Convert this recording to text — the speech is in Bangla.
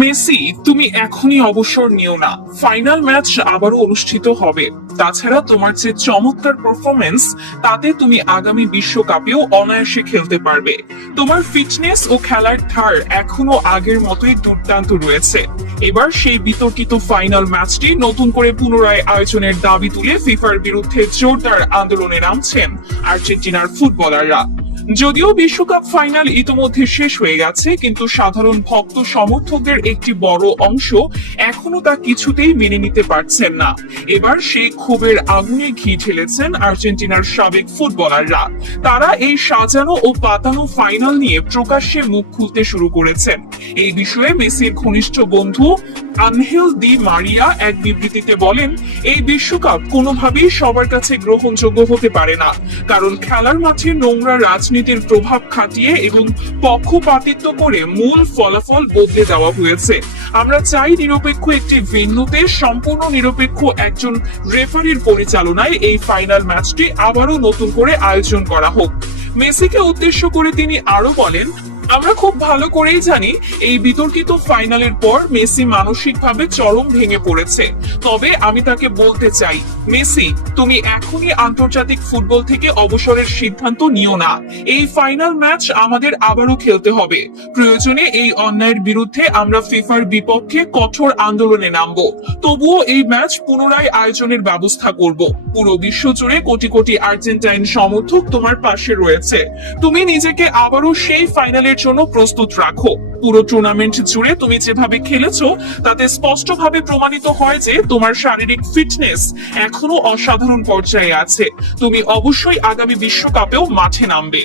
মেসি, তুমি এখনই অবসর নিও না। ফাইনাল ম্যাচ আবারও অনুষ্ঠিত হবে। তাছাড়া তোমার যে চমৎকার পারফরমেন্স, তাতে তুমি আগামী বিশ্বকাপেও অনায়াসে খেলতে পারবে। তোমার ফিটনেস ও খেলার ধার এখনো আগের মতোই দুর্দান্ত রয়েছে। এবার সেই বিতর্কিত ফাইনাল ম্যাচটি নতুন করে পুনরায় আয়োজনের দাবি তুলে ফিফার বিরুদ্ধে জোরদার আন্দোলনে নামছেন আর্জেন্টিনার ফুটবলাররা। যদিও বিশ্বকাপ ফাইনাল ইতোমধ্যে শেষ হয়ে গেছে, কিন্তু সাধারণ ভক্ত সমর্থকদের একটি বড় অংশ এখনো তা কিছুতেই মেনে নিতে পারছেন না। এবার সেই ক্ষোভের আগুনে ঘি ঢেলেছেন আর্জেন্টিনার সাবেক ফুটবলাররা। তারা এই সাজানো ও পাতানো ফাইনাল নিয়ে প্রকাশ্যে মুখ খুলতে শুরু করেছেন। এই বিষয়ে মেসির ঘনিষ্ঠ বন্ধু আনহেল দি মারিয়া এক বিবৃতিতে বলেন, এই বিশ্বকাপ কোনোভাবেই সবার কাছে গ্রহণযোগ্য হতে পারে না, কারণ খেলার মাঠে নোংরা রাজনীতির প্রভাব খাটিয়ে এবং পক্ষপাতিত্ব করে মূল ফলাফল বদলে দেওয়া হয়েছে। আমরা চাই নিরপেক্ষ একটি ভেন্যুতে সম্পূর্ণ নিরপেক্ষ একজন রেফারির পরিচালনায় এই ফাইনাল ম্যাচটি আবারও নতুন করে আয়োজন করা হোক। মেসিকে উদ্দেশ্য করে তিনি আরো বলেন, আমরা খুব ভালো করেই জানি এই বিতর্কিত ফাইনালের পর মেসি মানসিকভাবে চরম ভেঙে পড়েছে। তবে আমি তাকে বলতে চাই, মেসি, তুমি এখনই আন্তর্জাতিক ফুটবল থেকে অবসরের সিদ্ধান্ত নিও না। এই ফাইনাল ম্যাচ আমাদের আবারও খেলতে হবে। প্রয়োজনে এই অন্যায়ের বিরুদ্ধে আমরা ফিফার বিপক্ষে কঠোর আন্দোলনে নামব। তবুও এই ম্যাচ পুনরায় আয়োজনের ব্যবস্থা করব। পুরো বিশ্ব জুড়ে কোটি কোটি আর্জেন্টাইন সমর্থক তোমার পাশে রয়েছে। তুমি নিজেকে আবারও সেই ফাইনালের জন্য প্রস্তুত রাখো। পুরো টুর্নামেন্ট জুড়ে তুমি যেভাবে খেলেছো, তাতে স্পষ্টভাবে প্রমাণিত হয় যে তোমার শারীরিক ফিটনেস এখনো অসাধারণ পর্যায়ে আছে। তুমি অবশ্যই আগামী বিশ্বকাপেও মাঠে নামবে।